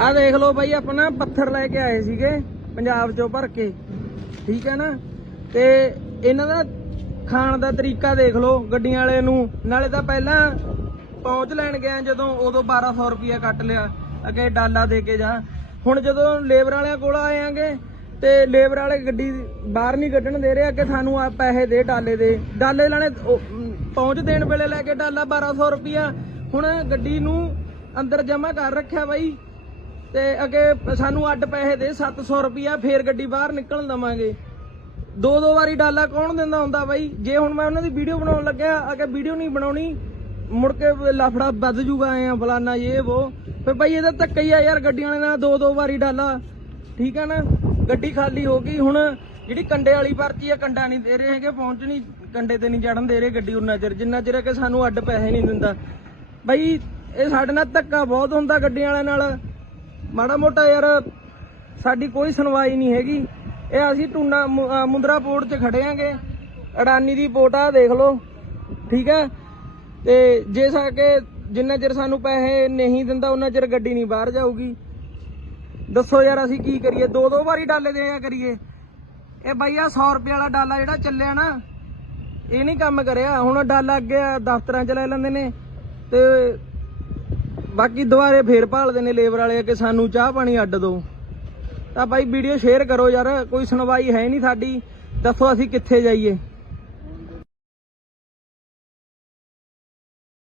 ਆ ਦੇਖ ਲਓ ਬਾਈ ਆਪਣਾ ਪੱਥਰ ਲੈ ਕੇ ਆਏ ਸੀਗੇ ਪੰਜਾਬ ਚੋਂ ਭਰ ਕੇ, ਠੀਕ ਹੈ ਨਾ? ਤੇ ਇਹਨਾਂ ਦਾ ਖਾਣ ਦਾ ਤਰੀਕਾ ਦੇਖ ਲਓ ਗੱਡੀਆਂ ਵਾਲੇ ਨੂੰ, ਨਾਲੇ ਤਾਂ ਪਹਿਲਾਂ ਪਹੁੰਚ ਲੈਣ ਗਿਆ ਜਦੋਂ ਉਦੋਂ 1200 ਰੁਪਿਆ ਕੱਟ ਲਿਆ, ਅਗੇ ਡਾਲਾ ਦੇ ਕੇ ਜਾ। ਹੁਣ ਜਦੋਂ ਲੇਬਰ ਵਾਲਿਆਂ ਕੋਲ ਆਏਾਂਗੇ ਤੇ ਲੇਬਰ ਵਾਲੇ ਗੱਡੀ ਬਾਹਰ ਨਹੀਂ ਕੱਢਣ ਦੇ ਰਹੇ ਕਿ ਸਾਨੂੰ ਆ ਪੈਸੇ ਦੇ, ਡਾਲੇ ਦੇ। ਡਾਲੇ ਲੈਣੇ ਪਹੁੰਚ ਦੇਣ ਵੇਲੇ ਲੈ ਕੇ ਡਾਲਾ 1200 ਰੁਪਿਆ ਹੁਣ ਗੱਡੀ ਨੂੰ ਅੰਦਰ ਜਮਾ ਕਰ ਰੱਖਿਆ ਬਾਈ। ਤੇ ਅੱਗੇ ਸਾਨੂੰ ਅੱਡ ਪੈਸੇ ਦੇ 700 ਰੁਪਿਆ ਫੇਰ ਗੱਡੀ ਬਾਹਰ ਨਿਕਲਣ ਦਵਾਂਗੇ। ਦੋ ਦੋ ਵਾਰੀ ਡਾਲਾ ਕੌਣ ਦਿੰਦਾ ਹੁੰਦਾ ਬਾਈ? ਜੇ ਹੁਣ ਮੈਂ ਉਹਨਾਂ ਦੀ ਵੀਡੀਓ ਬਣਾਉਣ ਲੱਗਿਆ, ਅੱਗੇ ਵੀਡੀਓ ਨਹੀਂ ਬਣਾਉਣੀ, ਮੁੜ ਕੇ ਲਫੜਾ ਵੱਧ ਜੂਗਾ ਐ ਫਲਾਨਾ ਇਹ ਉਹ ਫੇ ਬਾਈ ਇਹਦਾ ਧੱਕਾ ਹੀ ਆ ਯਾਰ ਗੱਡੀਆਂ ਵਾਲੇ ਨਾਲ, ਦੋ ਦੋ ਵਾਰੀ ਡਾਲਾ। ਠੀਕ ਆ ਨਾ? ਗੱਡੀ ਖਾਲੀ ਹੋ ਗਈ, ਹੁਣ ਜਿਹੜੀ ਕੰਡੇ ਵਾਲੀ ਪਰਚੀ ਆ, ਕੰਡਾ ਨਹੀਂ ਦੇ ਰਹੇ ਹੈਗੇ ਪਹੁੰਚ ਨਹੀਂ ਕੰਡੇ ਤੇ ਨਹੀਂ ਚੜਨ ਦੇ ਰਹੇ ਗੱਡੀ ਉਹਨਾਂ ਚਿਰ, ਜਿੰਨਾ ਚਿਰ ਕਿ ਸਾਨੂੰ ਅੱਡ ਪੈਸੇ ਨਹੀਂ ਦਿੰਦਾ। ਬਾਈ, ਇਹ ਸਾਡੇ ਨਾਲ ਧੱਕਾ ਬਹੁਤ ਹੁੰਦਾ ਗੱਡੀਆਂ ਵਾਲਿਆਂ ਨਾਲ। ਮਾੜਾ ਮੋਟਾ ਯਾਰ, ਸਾਡੀ ਕੋਈ ਸੁਣਵਾਈ ਨਹੀਂ ਹੈਗੀ। ਇਹ ਅਸੀਂ ਟੂਨਾ ਮੁੰਦਰਾ ਪੋਰਟ 'ਚ ਖੜੇ ਆਂਗੇ ਅਡਾਨੀ ਦੀ ਪੋਰਟ ਆ, ਦੇਖ ਲਓ। ਠੀਕ ਹੈ? ਤੇ ਜੇ ਸਾਕੇ ਜਿੰਨਾ ਚਿਰ ਸਾਨੂੰ ਪੈਸੇ ਨਹੀਂ ਦਿੰਦਾ ਉਹਨਾਂ ਚਿਰ ਗੱਡੀ ਨਹੀਂ ਬਾਹਰ ਜਾਊਗੀ। ਦੱਸੋ ਯਾਰ ਅਸੀਂ ਕੀ ਕਰੀਏ? ਦੋ ਦੋ ਵਾਰੀ ਡਾਲੇ ਦਿਆ ਕਰੀਏ। ਇਹ ਬਾਈ ਆ 100 ਰੁਪਏ ਵਾਲਾ ਡਾਲਾ ਜਿਹੜਾ ਚੱਲਿਆ ਨਾ, ਇਹ ਨਹੀਂ ਕੰਮ ਕਰਿਆ। ਹੁਣ ਡਾਲਾ ਅੱਗੇ ਦਫ਼ਤਰਾਂ 'ਚ ਲੈ ਲੈਂਦੇ ਨੇ। ਤੇ ਬਾਕੀ ਦੁਬਾਰੇ ਫੇਰ ਭਾਲਦੇ ਨੇ ਲੇਬਰ ਵਾਲੇ ਕਿ ਸਾਨੂੰ ਚਾਹ ਪਾਣੀ ਅੱਡ ਦਿਓ ਤਾਂ ਬਾਈ ਵੀਡੀਓ ਸ਼ੇਅਰ ਕਰੋ ਯਾਰ, ਕੋਈ ਸੁਣਵਾਈ ਹੈ ਨਹੀਂ ਸਾਡੀ। ਦੱਸੋ ਅਸੀਂ ਕਿੱਥੇ ਜਾਈਏ।